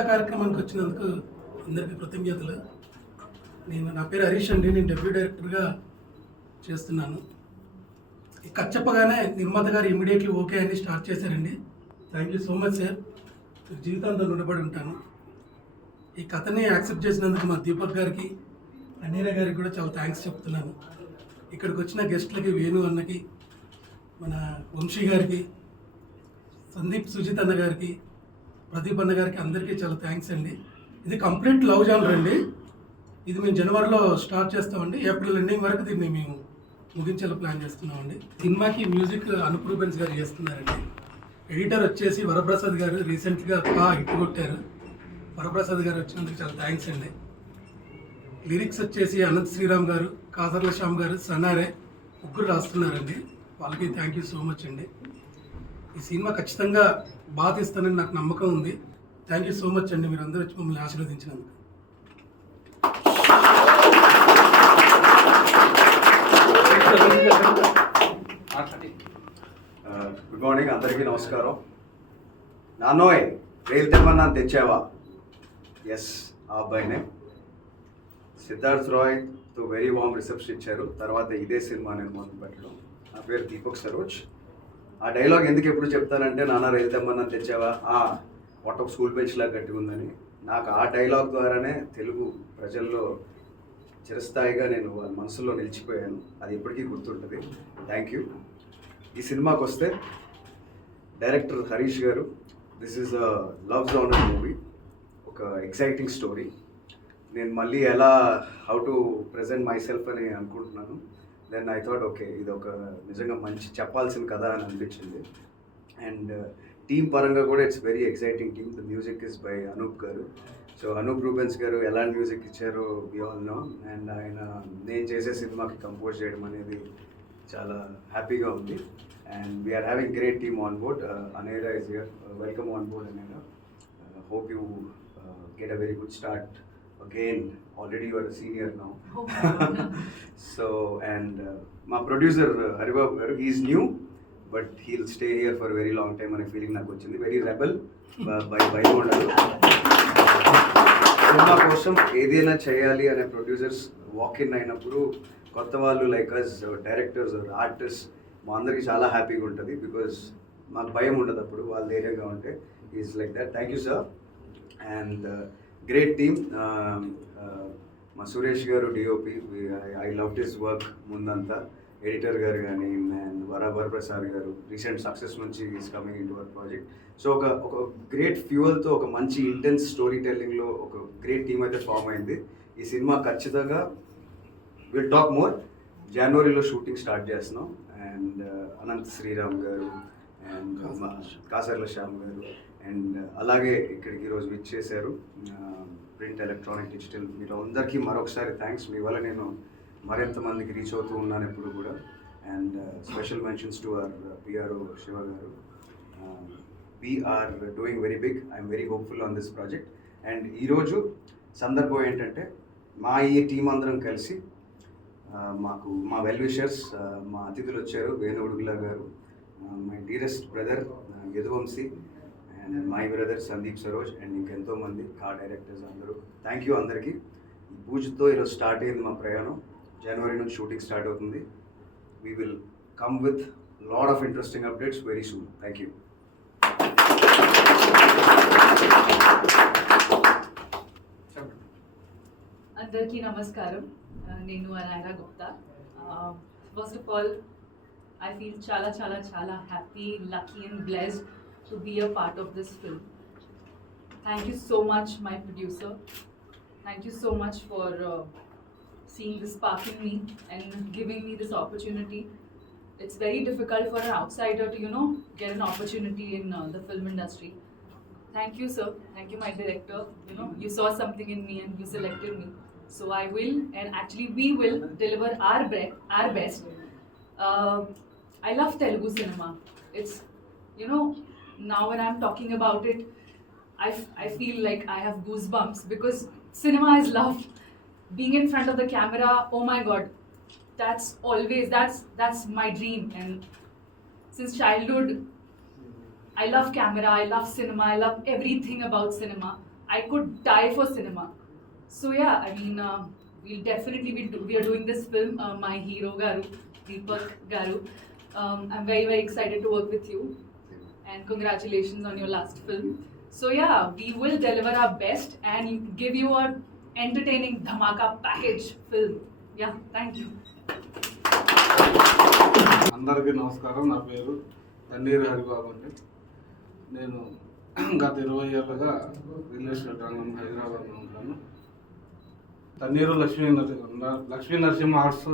పూజా కార్యక్రమానికి వచ్చినందుకు అందరికీ కృతజ్ఞతలు. నా పేరు హరీష్ అండి. నేను డెబ్యూ డైరెక్టర్గా చేస్తున్నాను. ఈ కథ చెప్పగానే నిర్మాత గారు ఇమీడియట్లీ ఓకే అని స్టార్ట్ చేశారండి. Thank you so much sir. జీవితాంతం రుణపడి ఉంటాను. ఈ కథని యాక్సెప్ట్ చేసినందుకు మా దీపక్ గారికి, అన్నీరా గారికి కూడా చాలా థ్యాంక్స్ చెప్తున్నాను. ఇక్కడికి వచ్చిన గెస్ట్లకి, వేణు అన్నకి, మన వంశీ గారికి, సందీప్ సుజిత్ అన్న గారికి, ప్రదీప్ అన్న గారికి, అందరికీ చాలా థ్యాంక్స్ అండి. ఇది కంప్లీట్ లవ్ జానర్ అండి. ఇది మేము జనవరిలో స్టార్ట్ చేస్తామండి. ఏప్రిల్ ఎండింగ్ వరకు దీన్ని మేము ముగించేలా ప్లాన్ చేస్తున్నామండి. సినిమాకి మ్యూజిక్ అనూప్ రూబెన్స్ గారు చేస్తున్నారండి. ఎడిటర్ వచ్చేసి వరప్రసాద్ గారు రీసెంట్గా హిట్ కొట్టారు. వరప్రసాద్ గారు వచ్చినందుకు చాలా థ్యాంక్స్ అండి. లిరిక్స్ వచ్చేసి అనంత్ శ్రీరామ్ గారు, కాసర్ల శ్యామ్ గారు, సనారే ముగ్గురు రాస్తున్నారండి. వాళ్ళకి థ్యాంక్ యూ సో మచ్ అండి. ఈ సినిమా ఖచ్చితంగా బాగా తీస్తానని నాకు నమ్మకం ఉంది. థ్యాంక్ యూ సో మచ్ అండి, మీరు అందరూ వచ్చి మమ్మల్ని ఆశీర్వదించినందుకు. గుడ్ మార్నింగ్ అందరికీ నమస్కారం. నాన్నోయ్ రైలు తెమ్మన్నా తెచ్చావా? ఎస్, ఆ అబ్బాయినే. సిద్ధార్థ్ రాయ్తో వెరీ వామ్ రిసెప్షన్ ఇచ్చారు. తర్వాత ఇదే సినిమా నేను మొదలు పెట్టడం. నా పేరు దీపక్ సరోజ్. ఆ డైలాగ్ ఎందుకు ఎప్పుడు చెప్తానంటే, నాన్న రైలు తెమ్మన్నా తెచ్చావా, మొట్ట స్కూల్ బెంచ్ లాగా గట్టి ఉందని. నాకు ఆ డైలాగ్ ద్వారానే తెలుగు ప్రజల్లో చిరస్థాయిగా నేను వాళ్ళ మనసులో నిలిచిపోయాను. అది ఎప్పటికీ గుర్తుంటుంది. Thank you. ఈ సినిమాకి వస్తే డైరెక్టర్ హరీష్ గారు, this is a love genre movie, ఒక ఎక్సైటింగ్ స్టోరీ. నేను మళ్ళీ ఎలా how to present my self అని అనుకుంటున్నాను. దెన్ ఐ థాట్ ఓకే, ఇది ఒక నిజంగా మంచి చెప్పాల్సిన కథ అని అనిపించింది. అండ్ టీమ్ పరంగా కూడా it's very exciting team. The music is by Anoop గారు. సో అనూప్ రూబెన్స్ గారు ఎలాంటి మ్యూజిక్ ఇచ్చారో వి ఆల్ నో. అండ్ ఆయన నేను చేసే సినిమాకి కంపోజ్ చేయడం అనేది చాలా హ్యాపీగా ఉంది. And we're having great team on board. Anaira is here. Welcome on board Anaira. Hope you get a very good start again. Already you are a senior now. So and మా producer Haribabu garu, he's new but he'll stay here for very long time అనే feeling నాకు వచ్చింది. Very rebel, భయం ఉండదు. Cinema కోసం ఏదైనా చేయాలి అనే ప్రొడ్యూసర్స్ వాక్ ఇన్ అయినప్పుడు కొత్త వాళ్ళు లైక్ అస్ డైరెక్టర్స్ ఆర్టిస్ట్ మా అందరికీ చాలా హ్యాపీగా ఉంటుంది. బికాజ్ మాకు భయం ఉండదు అప్పుడు, వాళ్ళు ధైర్యంగా ఉంటే. Is like that. Thank you sir. And great team. మా సురేష్ గారు DOP, I love this work. ముందంతా ఎడిటర్ గారు కానీ, అండ్ వరప్రసాద్ గారు రీసెంట్ సక్సెస్ నుంచి is coming in to our project. So ఒక గ్రేట్ ఫ్యూయల్తో ఒక మంచి ఇంటెన్స్ స్టోరీ టెల్లింగ్లో ఒక గ్రేట్ టీమ్ అయితే ఫామ్ అయింది. ఈ సినిమా ఖచ్చితంగా విల్ టాక్ మోర్. జనవరిలో షూటింగ్ స్టార్ట్ చేస్తున్నాం. అండ్ అనంత్ శ్రీరామ్ గారు అండ్ కాసర్ల శ్యామ్ గారు అండ్ అలాగే ఇక్కడికి ఈరోజు విచ్ చేశారు ప్రింట్, ఎలక్ట్రానిక్, డిజిటల్, మీరు అందరికీ మరొకసారి థ్యాంక్స్. మీ వల్ల నేను మరింత మందికి రీచ్ అవుతూ ఉన్నాను ఎప్పుడు కూడా. And special mentions to our PRO Shiva garu. We're doing very big. I'm very hopeful on this project. And ఈరోజు సందర్భం ఏంటంటే, మా ఈ టీం అందరం కలిసి మాకు మా వెల్ విషర్స్, మా అతిథులు వచ్చారు. Venu Udugula garu, my dearest brother Yaduvamshi, and my brother Sandeep Saroj, and ఇంకెంతోమంది డైరెక్టర్స్ అందరూ. థ్యాంక్ యూ అందరికీ. ఈ పూజతో ఈరోజు స్టార్ట్ అయింది మా ప్రయాణం. జనవరి నుంచి షూటింగ్ స్టార్ట్ అవుతుంది. We will come with lot of interesting updates very soon. Thank you. అందరికీ నమస్కారం. నేను Anaira Gupta. First of all I feel chala happy, lucky and blessed to be a part of this film. Thank you so much, my producer. Thank you so much for seeing the spark in me and giving me this opportunity. It's very difficult for an outsider to, get an opportunity in the film industry. Thank you, sir. Thank you, my director. You saw something in me and you selected me. So I will, and actually we will deliver our best. I love Telugu cinema. It's, now when I'm talking about it, I feel like I have goosebumps because cinema is love. Being in front of the camera, oh my God, that's my dream. And since childhood, I love camera, I love cinema, I love everything about cinema. I could die for cinema. So yeah, I mean, we'll definitely we are doing this film. My hero Garu, Deepak Garu. I'm very very excited to work with you, and congratulations on your last film. So yeah, we will deliver our best and give you a entertaining dhamaka package film. Yeah, thank you. అందరికీ నమస్కారం. నా పేరు తన్నీరు హరిబాబు అండి. నేను గత 20 ఏళ్ళుగా real estate రంగం హైదరాబాద్లో ఉంటాను. తన్నీరు లక్ష్మీ నరసింహ ఆర్ట్స్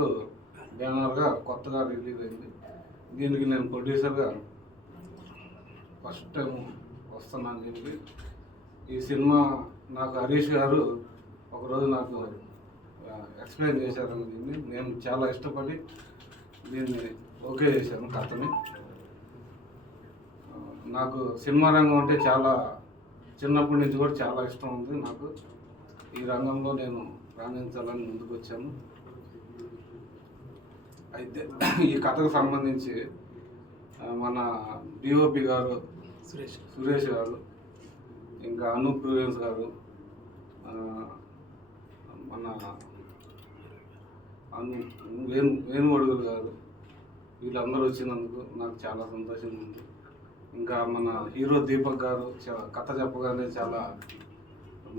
బ్యానర్గా కొత్తగా రిలీజ్ అయింది. దీనికి నేను ప్రొడ్యూసర్గా ఫస్ట్ టైం వస్తున్నాను. దీనికి ఈ సినిమా నాకు హరీష్ గారు ఒకరోజు నాకు ఎక్స్ప్లెయిన్ చేశారని దీన్ని నేను చాలా ఇష్టపడి దీన్ని ఓకే చేశాను కథని. నాకు సినిమా రంగం అంటే చాలా చిన్నప్పటి నుంచి కూడా చాలా ఇష్టం ఉంది. నాకు ఈ రంగంలో నేను రాణించాలని ముందుకు వచ్చాను. అయితే ఈ కథకు సంబంధించి మన డిఓపి గారు సురేష్ గారు, ఇంకా అనూప్ ప్రూవెన్స్ గారు, మన వేణువడుగులు గారు, వీళ్ళందరూ వచ్చినందుకు నాకు చాలా సంతోషంగా ఉంది. ఇంకా మన హీరో దీపక్ గారు కథ చెప్పగానే చాలా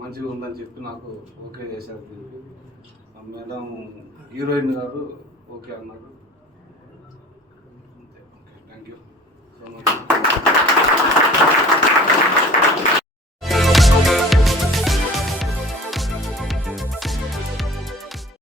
మంచిగా ఉందని చెప్పి నాకు ఓకే చేశారు. మేడం హీరోయిన్ గారు ఓకే అన్నారు.